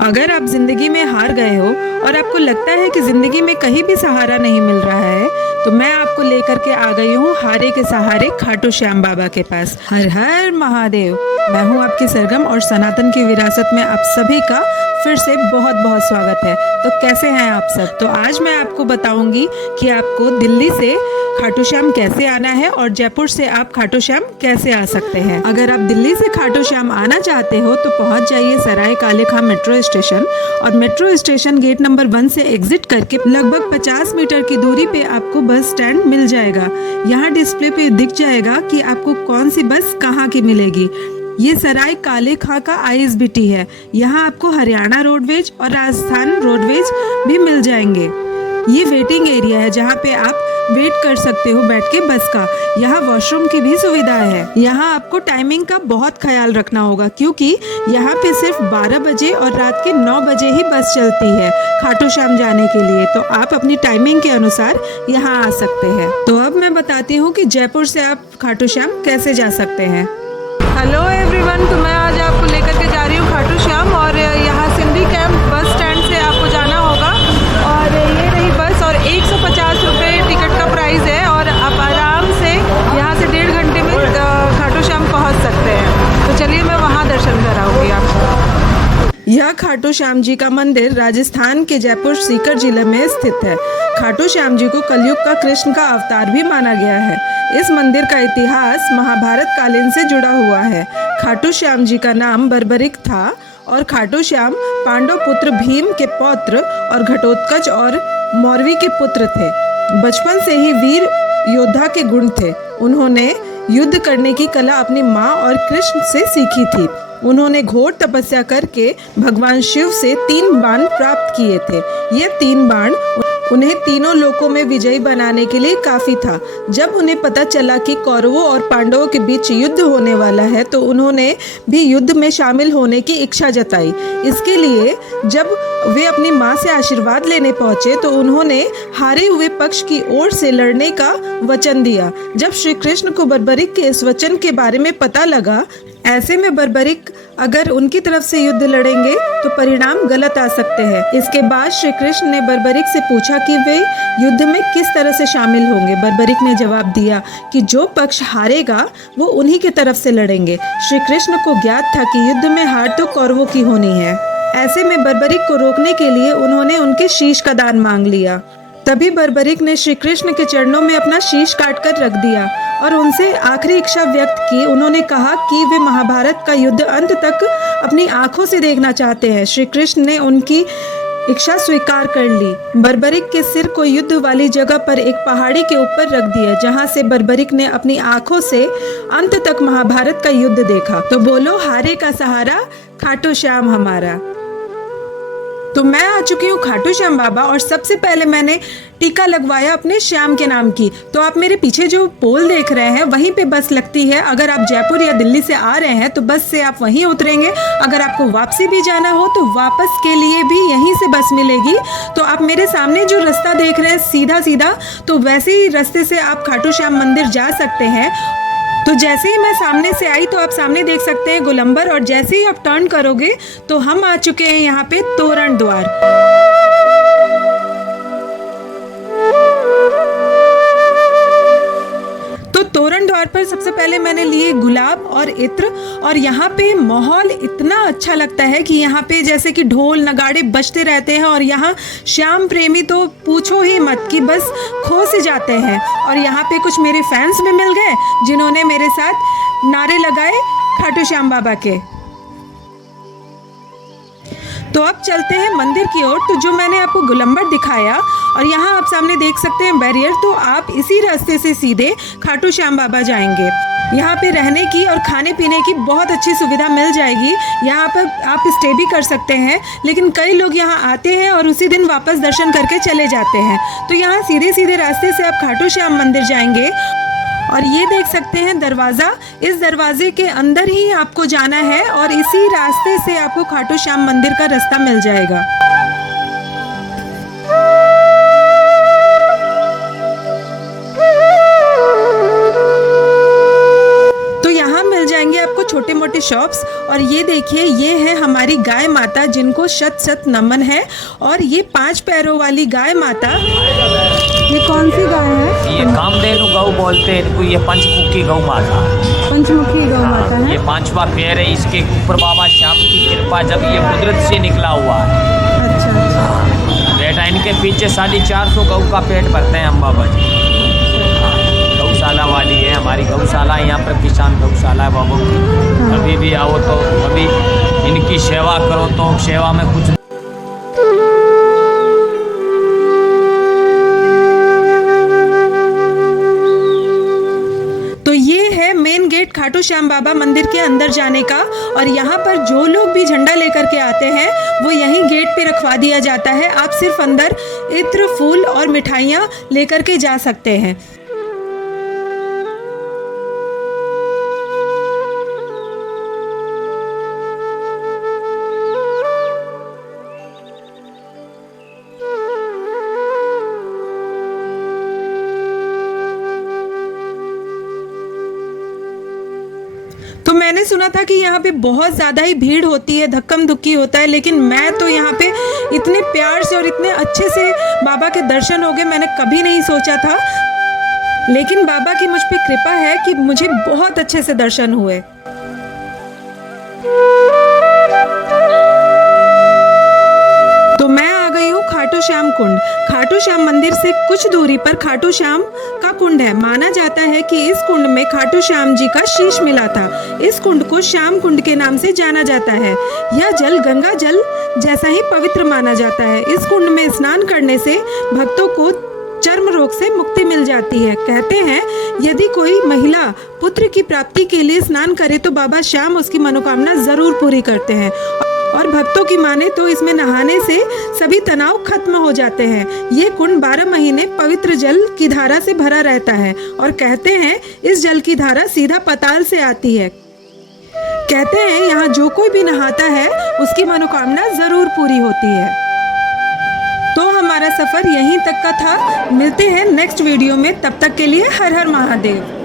अगर आप जिंदगी में हार गए हो और आपको लगता है कि जिंदगी में कहीं भी सहारा नहीं मिल रहा है, तो मैं आपको लेकर के आ गई हूँ हारे के सहारे खाटू श्याम बाबा के पास। हर हर महादेव। मैं हूँ आपकी सरगम और सनातन की विरासत में आप सभी का फिर से बहुत बहुत स्वागत है। तो कैसे हैं आप सब? तो आज मैं आपको बताऊंगी कि आपको दिल्ली से खाटू श्याम कैसे आना है और जयपुर से आप खाटू श्याम कैसे आ सकते हैं। अगर आप दिल्ली से खाटू श्याम आना चाहते हो तो पहुंच जाइए सराय काले खां मेट्रो स्टेशन और मेट्रो स्टेशन गेट नंबर 1 से एग्जिट करके लगभग 50 मीटर की दूरी पे आपको बस स्टैंड मिल जाएगा। यहाँ डिस्प्ले पे दिख जाएगा कि आपको कौन सी बस कहाँ की मिलेगी। ये सराय काले खां का आईएसबीटी है। यहाँ आपको हरियाणा रोडवेज और राजस्थान रोडवेज भी मिल जाएंगे। ये वेटिंग एरिया है जहाँ पे आप वेट कर सकते हो बैठ के बस का। यहाँ वॉशरूम की भी सुविधा है। यहाँ आपको टाइमिंग का बहुत ख्याल रखना होगा क्योंकि यहाँ पे सिर्फ 12 बजे और रात के 9 बजे ही बस चलती है खाटू श्याम जाने के लिए। तो आप अपनी टाइमिंग के अनुसार यहाँ आ सकते हैं। तो अब मैं बताती हूँ कि जयपुर से आप खाटू श्याम कैसे जा सकते हैं। हेलो एवरीवन, तो मैं आज आपको लेकर के जा रही हूँ खाटू श्याम और यहाँ सिंधी कैंप बस स्टैंड से आपको जाना होगा और ये रही बस और 150 रुपये टिकट का प्राइस है और आप आराम से यहाँ से 1.5 घंटे में खाटू श्याम पहुँच सकते हैं। तो चलिए मैं वहाँ दर्शन कराऊंगी आपको। यह खाटू श्याम जी का मंदिर राजस्थान के जयपुर सीकर जिले में स्थित है। खाटू श्याम जी को कलयुग का कृष्ण का अवतार भी माना गया है। इस मंदिर का इतिहास महाभारत कालीन से जुड़ा हुआ है। खाटू श्याम जी का नाम बर्बरिक था और खाटू श्याम पांडव पुत्र भीम के पौत्र और घटोत्कच और मौरवी के पुत्र थे। बचपन से ही वीर योद्धा के गुण थे। उन्होंने युद्ध करने की कला अपनी माँ और कृष्ण से सीखी थी। उन्होंने घोर तपस्या करके भगवान शिव से 3 बाण प्राप्त किए थे। ये 3 बाण उन्हें तीनों लोकों में विजयी बनाने के लिए काफी था। जब उन्हें पता चला कि कौरवों और पांडवों के बीच युद्ध होने वाला है तो उन्होंने भी युद्ध में शामिल होने की इच्छा जताई। इसके लिए जब वे अपनी माँ से आशीर्वाद लेने पहुंचे तो उन्होंने हारे हुए पक्ष की ओर से लड़ने का वचन दिया। जब श्री कृष्ण को बर्बरिक के इस वचन के बारे में पता लगा, ऐसे में बर्बरिक अगर उनकी तरफ से युद्ध लड़ेंगे तो परिणाम गलत आ सकते हैं। इसके बाद श्री कृष्ण ने बर्बरिक से पूछा कि वे युद्ध में किस तरह से शामिल होंगे। बर्बरिक ने जवाब दिया कि जो पक्ष हारेगा वो उन्हीं की तरफ से लड़ेंगे। श्री कृष्ण को ज्ञात था कि युद्ध में हार तो कौरवों की होनी है। ऐसे में बर्बरिक को रोकने के लिए उन्होंने उनके शीश का दान मांग लिया। तभी बर्बरिक ने श्री कृष्ण के चरणों में अपना शीश काट कर रख दिया और उनसे आखिरी इच्छा व्यक्त की। उन्होंने कहा कि वे महाभारत का युद्ध अंत तक अपनी आंखों से देखना चाहते हैं। श्री कृष्ण ने उनकी इच्छा स्वीकार कर ली। बर्बरिक के सिर को युद्ध वाली जगह पर एक पहाड़ी के ऊपर रख दिया जहां से बर्बरिक ने अपनी आंखों से अंत तक महाभारत का युद्ध देखा। तो बोलो हारे का सहारा खाटू श्याम हमारा। तो मैं आ चुकी हूँ खाटू श्याम बाबा और सबसे पहले मैंने टीका लगवाया अपने श्याम के नाम की। तो आप मेरे पीछे जो पोल देख रहे हैं वहीं पे बस लगती है। अगर आप जयपुर या दिल्ली से आ रहे हैं तो बस से आप वहीं उतरेंगे। अगर आपको वापसी भी जाना हो तो वापस के लिए भी यहीं से बस मिलेगी। तो आप मेरे सामने जो रास्ता देख रहे हैं सीधा सीधा, तो वैसे ही रास्ते से आप खाटू श्याम मंदिर जा सकते हैं। तो जैसे ही मैं सामने से आई तो आप सामने देख सकते हैं गोलंबर और जैसे ही आप टर्न करोगे तो हम आ चुके हैं यहाँ पे तोरण द्वार। तो तोरण द्वार पर सबसे पहले मैंने लिए गुलाब और इत्र और यहाँ पे माहौल इतना अच्छा लगता है कि यहाँ पे जैसे कि ढोल नगाड़े बजते रहते हैं और यहाँ श्याम प्रेमी तो पूछो ही मत कि बस खो से जाते हैं। और यहाँ पे कुछ मेरे फैंस भी मिल गए जिन्होंने मेरे साथ नारे लगाए खाटू श्याम बाबा के। तो अब चलते हैं मंदिर की ओर। तो जो मैंने आपको गोलंबर दिखाया और यहाँ आप सामने देख सकते हैं बैरियर, तो आप इसी रास्ते से सीधे खाटू श्याम बाबा जाएंगे। यहाँ पे रहने की और खाने पीने की बहुत अच्छी सुविधा मिल जाएगी। यहाँ पर आप स्टे भी कर सकते हैं, लेकिन कई लोग यहाँ आते हैं और उसी दिन वापस दर्शन करके चले जाते हैं। तो यहाँ सीधे सीधे रास्ते से आप खाटू श्याम मंदिर जाएंगे और ये देख सकते हैं दरवाज़ा। इस दरवाजे के अंदर ही आपको जाना है और इसी रास्ते से आपको खाटू श्याम मंदिर का रास्ता मिल जाएगा। तो यहाँ मिल जाएंगे आपको छोटे छोटे मोटे शॉप्स। और ये देखिए, ये है हमारी गाय माता जिनको शत शत नमन है। और ये 5 पैरों वाली गाय माता, ये कौन सी गाय है? ये कामधेनु गौ बोलते हैं इनको। ये पंचमुखी गौ माता, पंचमुखी गौ माता है। ये 5वां पैर है इसके ऊपर बाबा श्याम की कृपा, जब ये कुदरत से निकला हुआ है। अच्छा। बेटा इनके पीछे 450 गौ का पेट भरते हैं हम बाबा जी। गौशाला वाली है हमारी गौशाला, यहाँ पर किसान गौशाला है बाबू की। कभी भी आओ तो कभी इनकी सेवा करो तो सेवा में कुछ। तो ये है मेन गेट खाटू श्याम बाबा मंदिर के अंदर जाने का। और यहाँ पर जो लोग भी झंडा लेकर के आते हैं वो यहीं गेट पे रखवा दिया जाता है। आप सिर्फ अंदर इत्र, फूल और मिठाइयाँ लेकर के जा सकते हैं। तो मैंने सुना था कि यहाँ पे बहुत ज़्यादा ही भीड़ होती है, धक्कम धुक्की होता है, लेकिन मैं तो यहाँ पे इतने प्यार से और इतने अच्छे से बाबा के दर्शन हो गए, मैंने कभी नहीं सोचा था। लेकिन बाबा की मुझ पे कृपा है कि मुझे बहुत अच्छे से दर्शन हुए। तो मैं आ गई हूँ खाटू श्याम कुंड। खाटू श्याम मंदिर से कुछ दूरी पर खाटू श्याम का कुंड है। माना जाता है कि इस कुंड में खाटू श्याम जी का शीश मिला था। इस कुंड को श्याम कुंड के नाम से जाना जाता है। यह जल गंगा जल जैसा ही पवित्र माना जाता है। इस कुंड में स्नान करने से भक्तों को चर्म रोग से मुक्ति मिल जाती है। कहते हैं यदि कोई महिला पुत्र की प्राप्ति के लिए स्नान करे तो बाबा श्याम उसकी मनोकामना जरूर पूरी करते हैं। और भक्तों की माने तो इसमें नहाने से सभी तनाव खत्म हो जाते हैं। ये कुंड 12 महीने पवित्र जल की धारा से भरा रहता है। और कहते हैं इस जल की धारा सीधा पाताल से आती है। कहते हैं यहाँ जो कोई भी नहाता है उसकी मनोकामना जरूर पूरी होती है। तो हमारा सफर यहीं तक का था। मिलते हैं नेक्स्ट वीडियो में, तब तक के लिए हर हर महादेव।